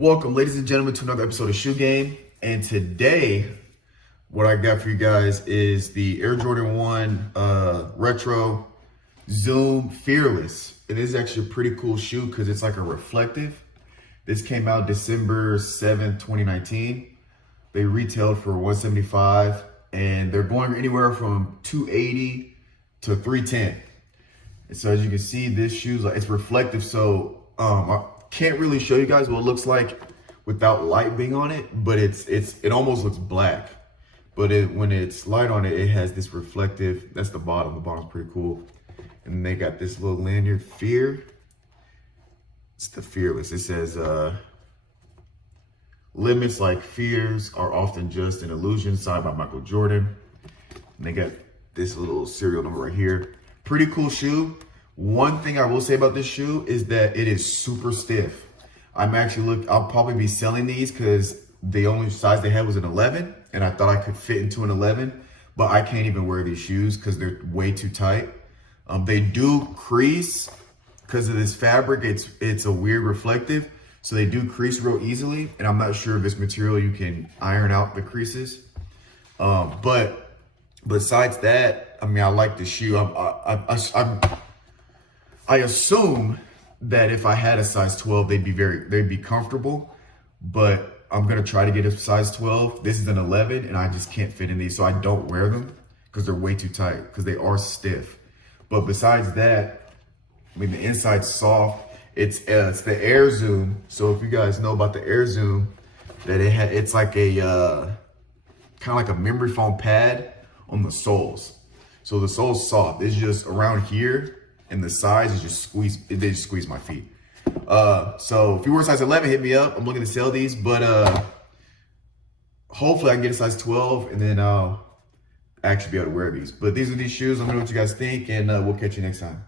Welcome, ladies and gentlemen, to another episode of Shoe Game. And today, what I got for you guys is the Air Jordan 1 Retro Zoom Fearless. It is actually a pretty cool shoe because it's like a reflective. This came out December 7th, 2019. They retailed for $175 and they're going anywhere from $280 to $310. And so as you can see, this shoe's like, it's reflective. So I can't really show you guys what it looks like without light being on it, but it almost looks black. But when it's light on it, it has this reflective. That's the bottom. The bottom's pretty cool. And they got this little lanyard, Fear. It's the Fearless. It says, limits like fears are often just an illusion, signed by Michael Jordan. And they got this little serial number right here. Pretty cool shoe. One thing I will say about this shoe is that it is super stiff. I'll probably be selling these because the only size they had was an 11 and I thought I could fit into an 11, but I can't even wear these shoes because they're way too tight. They do crease because of this fabric. It's a weird reflective, so they do crease real easily, and I'm not sure if this material you can iron out the creases. But besides that, I mean, I like the shoe. I assume that if I had a size 12, they'd be comfortable, but I'm gonna try to get a size 12. This is an 11 and I just can't fit in these, so I don't wear them because they're way too tight because they are stiff. But besides that, I mean, the inside's soft. It's the Air Zoom. So if you guys know about the Air Zoom, that it's like a kind of like a memory foam pad on the soles. So the sole's soft. It's just around here. And the size is just they just squeeze my feet. So if you wear a size 11, hit me up. I'm looking to sell these, but hopefully I can get a size 12 and then I'll actually be able to wear these. But these are these shoes. Let me know what you guys think, and we'll catch you next time.